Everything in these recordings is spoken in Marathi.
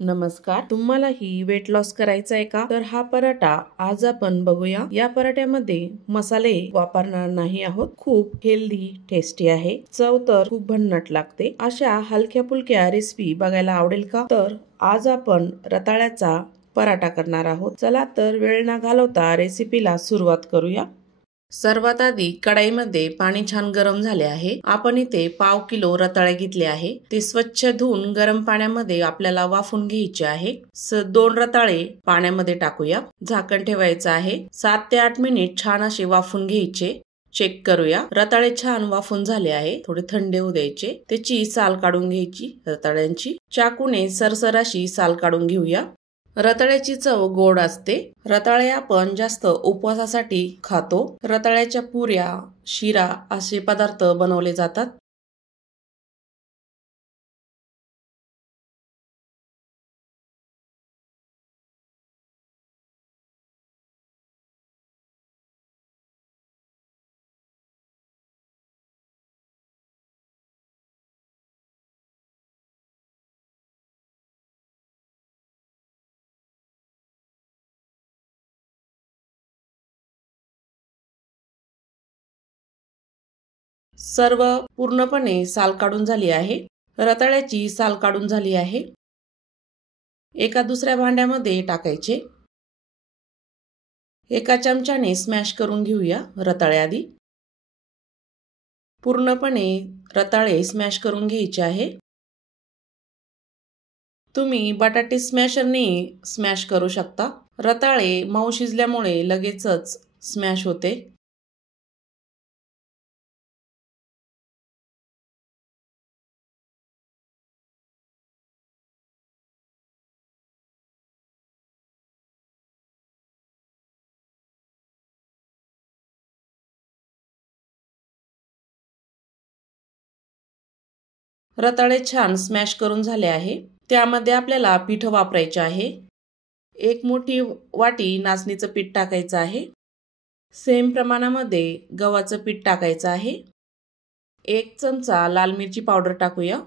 नमस्कार. तुम्हाला ही वेट लॉस करायचा आहे का? तर हा पराठा आज आपण बघूया. या पराठ्यामध्ये मसाले वापरणार नाही आहोत. खूप हेल्दी टेस्टी आहे. चव तर खूप भन्नाट लागते. अशा हलक्या फुलक्या रेसिपी बघायला आवडेल का? तर आज आपण रताळ्याचा पराठा करणार आहोत. चला तर वेळ न घालवता रेसिपीला सुरुवात करूया. सर्वात आधी कढाईमध्ये पाणी छान गरम झाले आहे. आपण इथे पाव किलो रताळे घेतले आहे. ते स्वच्छ धुवून गरम पाण्यामध्ये आपल्याला वाफून घ्यायचे आहे. 2 रताळे पाण्यामध्ये टाकूया. झाकण ठेवायचं आहे. 7 ते 8 मिनिट छान असे वाफून घ्यायचे. चेक करूया. रताळे छान वाफून झाले आहे. थोडे थंड होऊ द्यायचे. त्याची साल काढून घ्यायची रताळ्यांची. चाकूने सरसर अशी साल काढून घेऊया. रताळ्याची चव गोड असते. रताळे आपण जास्त उपवासासाठी खातो. रताळ्याच्या पुऱ्या, शिरा असे पदार्थ बनवले जातात. सर्व पूर्णपणे साल काढून झाली आहे. रताळ्याची साल काढून झाली आहे. एका दुसऱ्या भांड्यामध्ये टाकायचे. एका चमच्याने स्मॅश करून घेऊया रताळे आधी. पूर्णपणे रताळे स्मॅश करून घ्यायचे आहे. तुम्ही बटाटे स्मॅशरने स्मॅश करू शकता. रताळे मऊ शिजल्यामुळे लगेचच स्मॅश होते. रताळे छान स्मॅश करून झाले आहे. त्यामध्ये आपल्याला पीठ वापरायचे आहे. 1 मोठी वाटी नाचणीचं पीठ टाकायचं आहे. सेम प्रमाणामध्ये गव्हाचं पीठ टाकायचं आहे. 1 चमचा लाल मिरची पावडर टाकूया.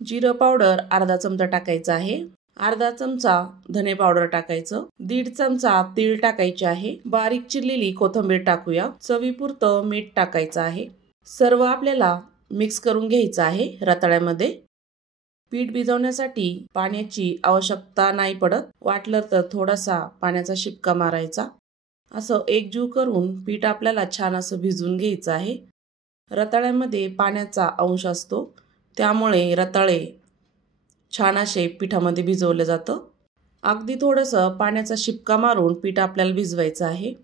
जिरं पावडर अर्धा चमचा टाकायचा आहे. अर्धा चमचा धने पावडर टाकायचं. 1.5 चमचा तीळ टाकायचे आहे. बारीक चिरलेली कोथिंबीर टाकूया. चवीपुरतं मीठ टाकायचं आहे. सर्व आपल्याला मिक्स करून घ्यायचं आहे रताळ्यामध्ये. पीठ भिजवण्यासाठी पाण्याची आवश्यकता नाही पडत. वाटलं तर थोडासा पाण्याचा शिपका मारायचा. असं एकजीव करून पीठ आपल्याला छान असं भिजवून घ्यायचं आहे. रताळ्यामध्ये पाण्याचा अंश असतो, त्यामुळे रताळे छान असे पिठामध्ये भिजवलं जातं. अगदी थोडंसं पाण्याचा शिपका मारून पीठ आपल्याला भिजवायचं आहे.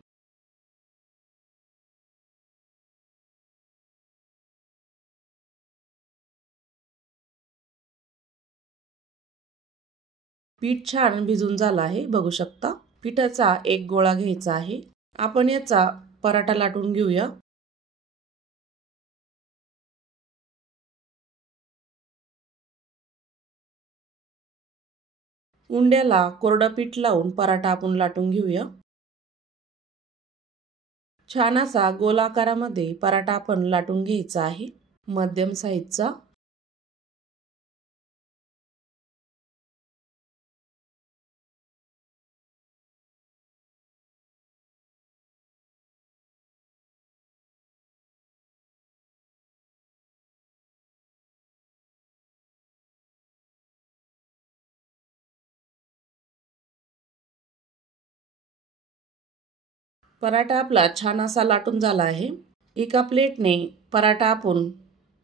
पीठ छान भिजून झालं आहे, बघू शकता. पिठाचा एक गोळा घ्यायचा आहे. आपण याचा पराठा लाटून घेऊया. उंड्याला कोरडं पीठ लावून पराठा आपण लाटून घेऊया. छान असा गोलाकारामध्ये पराठा आपण लाटून घ्यायचा आहे, मध्यम साईजचा. पराठा आपला छान असा लाटून झाला आहे. एका प्लेटने पराठा आपण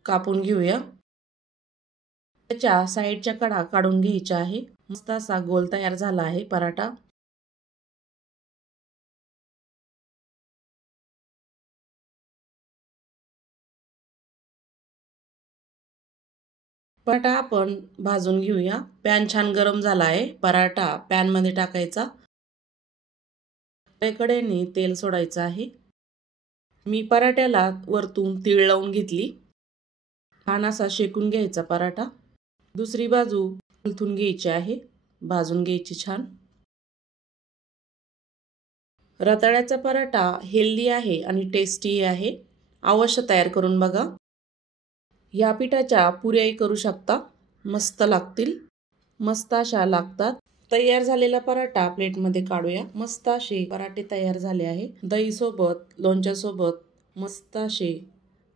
कापून घेऊया. त्याच्या साईडच्या कडा काढून घ्यायच्या आहे. मस्त असा गोल तयार झाला आहे पराठा. पराठा आपण भाजून घेऊया. पॅन छान गरम झाला आहे. पराठा पॅन मध्ये टाकायचा. कडेने तेल सोडायचं आहे. मी पराठ्याला वरतून तीळ लावून घेतली. छान असा शेकून घ्यायचा पराठा. दुसरी बाजू उलटून घ्यायची आहे, भाजून घ्यायची छान. रताळ्याचा पराठा हेल्दी आहे आणि टेस्टी आहे. अवश्य तयार करून बघा. या पिठाच्या पुऱ्याही करू शकता, मस्त लागतील. मस्त अशा लागतात। तयार झालेला पराठा प्लेटमध्ये काढूया। मस्त असे पराठे तयार झाले आहे। दही सोबत, लोणच्या सोबत मस्त असे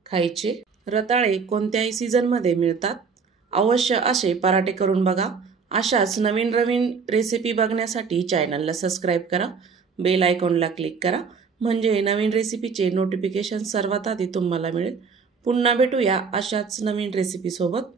खायचे। रताळे कोणत्याही सीझन मध्ये मिळतात। अवश्य असे पराठे करून बघा। अशाच नवीन नवीन रेसिपी बघण्यासाठी चॅनलला सबस्क्राईब करा, बेल आयकॉनला क्लिक करा, म्हणजे नवीन रेसिपीचे नोटिफिकेशन सर्वात आधी तुम्हाला मिळेल। पुन्हा भेटूया अशाच नवीन रेसिपी सोबत।